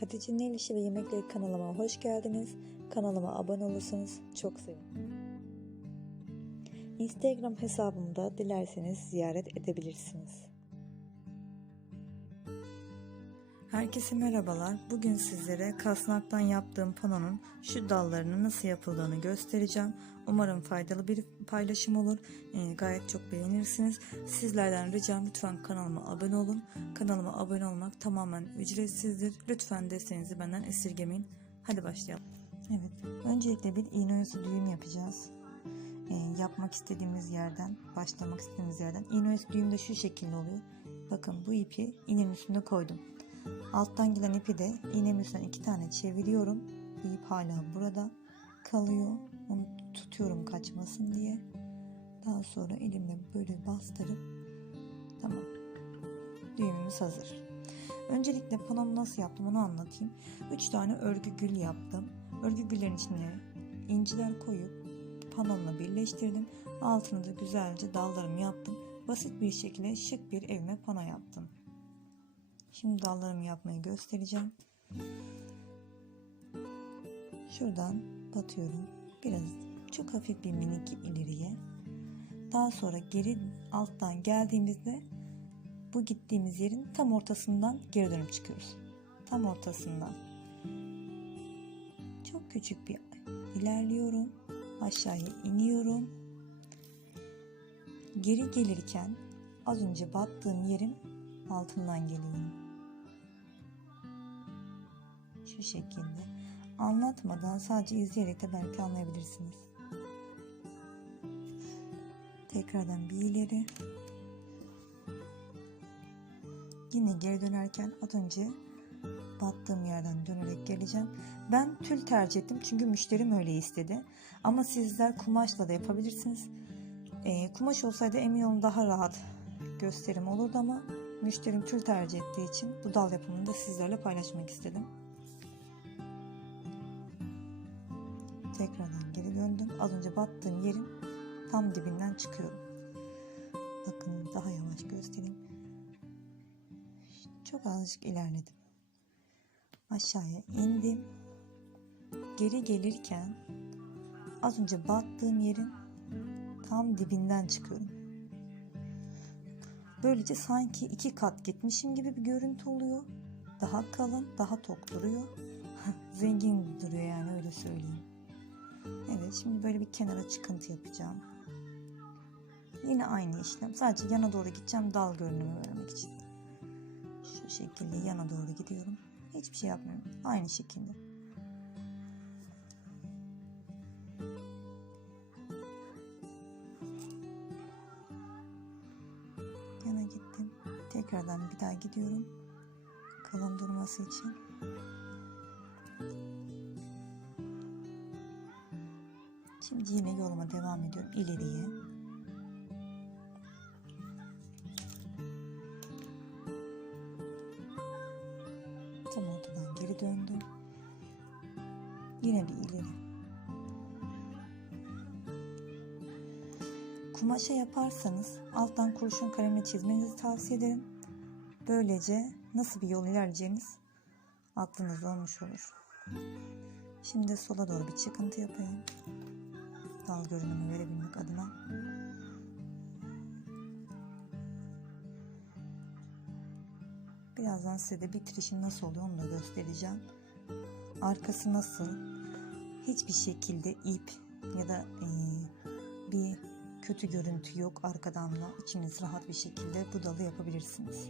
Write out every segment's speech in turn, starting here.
Hatice'nin El İşi ve Yemekleri kanalıma hoş geldiniz. Kanalıma abone olursanız çok sevinirim. Instagram hesabımda dilerseniz ziyaret edebilirsiniz. Herkese merhabalar. Bugün sizlere kasnaktan yaptığım panonun şu dallarının nasıl yapıldığını göstereceğim. Umarım faydalı bir paylaşım olur. Ee, gayet çok beğenirsiniz. Sizlerden ricam lütfen kanalıma abone olun. Kanalıma abone olmak tamamen ücretsizdir. Lütfen desteğinizi benden esirgemeyin. Hadi başlayalım. Evet. Öncelikle bir iğne oyası düğüm yapacağız. Ee, yapmak istediğimiz yerden, başlamak istediğimiz yerden. İğne oyası düğüm de şu şekilde oluyor. Bakın bu ipi iğnenin üstünde koydum. Alttan gelen ipi de iğnemin üstünden iki tane çeviriyorum. Bu ip hala burada kalıyor. Onu tutuyorum kaçmasın diye. Daha sonra elimle böyle bastırıp tamam. Düğümümüz hazır. Öncelikle panomu nasıl yaptım onu anlatayım. 3 tane örgü gül yaptım. Örgü güllerin içine inciler koyup panomla birleştirdim. Altını da güzelce dallarımı yaptım. Basit bir şekilde şık bir evime pano yaptım. Şimdi dallarımı yapmayı göstereceğim. Şuradan batıyorum. Biraz çok hafif bir minik ileriye. Daha sonra geri alttan geldiğimizde bu gittiğimiz yerin tam ortasından geri dönüp çıkıyoruz. Tam ortasından. Çok küçük bir ilerliyorum. Aşağıya iniyorum. Geri gelirken az önce battığım yerin altından geliyorum. Şu şekilde. Anlatmadan sadece izleyerek de belki anlayabilirsiniz. Tekrardan bir ileri. Yine geri dönerken az önce battığım yerden dönerek geleceğim. Ben tül tercih ettim çünkü müşterim öyle istedi. Ama sizler kumaşla da yapabilirsiniz. E, kumaş olsaydı emin olun daha rahat gösterim olurdu ama müşterim tül tercih ettiği için bu dal yapımını da sizlerle paylaşmak istedim. Tekrardan geri döndüm. Az önce battığım yerin tam dibinden çıkıyorum. Bakın daha yavaş göstereyim. Çok azıcık ilerledim. Aşağıya indim. Geri gelirken az önce battığım yerin tam dibinden çıkıyorum. Böylece sanki iki kat gitmişim gibi bir görüntü oluyor. Daha kalın, daha tok duruyor. Zengin duruyor yani öyle söyleyeyim. Evet şimdi böyle bir kenara çıkıntı yapacağım. Yine aynı işlem. Sadece yana doğru gideceğim dal görünümü vermek için. Şu şekilde yana doğru gidiyorum. Hiçbir şey yapmıyorum. Aynı şekilde. Yana gittim. Tekrardan bir daha gidiyorum. Kalın durması için. Şimdi yine yoluma devam ediyorum ileriye. Tam ortadan geri döndüm. Yine bir ileri. Kumaşa yaparsanız alttan kurşun kalemle çizmenizi tavsiye ederim. Böylece nasıl bir yol ilerleyeceğiniz aklınızda olmuş olur. Şimdi sola doğru bir çıkıntı yapayım. Dal görünümü verebilmek adına. Birazdan size de bitirişim nasıl oluyor onu da göstereceğim. Arkası nasıl? Hiçbir şekilde ip ya da e, bir kötü görüntü yok arkadan da içiniz rahat bir şekilde bu dalı yapabilirsiniz.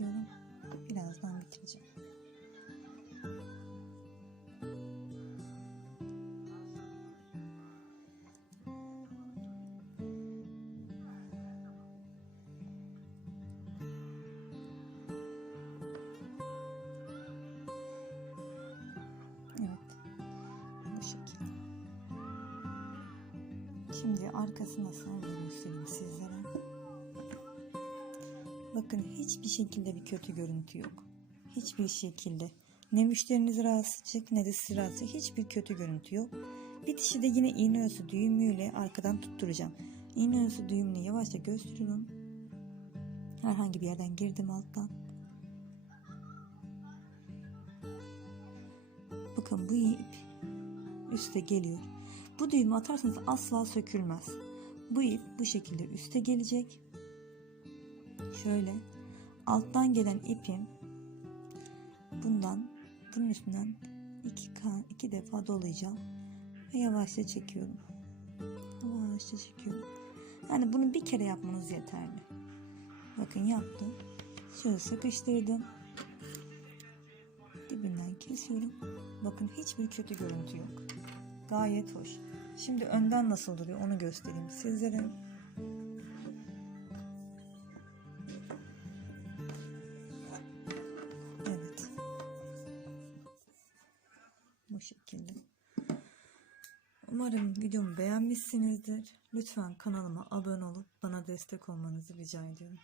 İleriye gidiyorum. Birazdan bitireceğim. Şekilde. Şimdi arkası nasıl onu da göstereyim sizlere. Bakın hiçbir şekilde bir kötü görüntü yok. Hiçbir şekilde. Ne müşterinizi rahatsız edecek ne de sizi rahatsız edecek. Hiçbir kötü görüntü yok. Bitişi de yine iğne arası düğümüyle arkadan tutturacağım. İğne arası düğümünü yavaşça gösteriyorum. Herhangi bir yerden girdim alttan. Bakın bu ip üste geliyor. Bu düğümü atarsanız asla sökülmez. Bu ip bu şekilde üste gelecek. Şöyle alttan gelen ipim bundan bunun üstünden iki, ka- iki defa dolayacağım ve yavaşça çekiyorum. Yavaşça çekiyorum. Yani bunu bir kere yapmanız yeterli. Bakın yaptım. Şöyle sıkıştırdım. Dibinden kesiyorum. Bakın hiçbir kötü görüntü yok. Gayet hoş. Şimdi önden nasıl duruyor onu göstereyim sizlere. Şekilde. Umarım videomu beğenmişsinizdir. Lütfen kanalıma abone olup bana destek olmanızı rica ediyorum.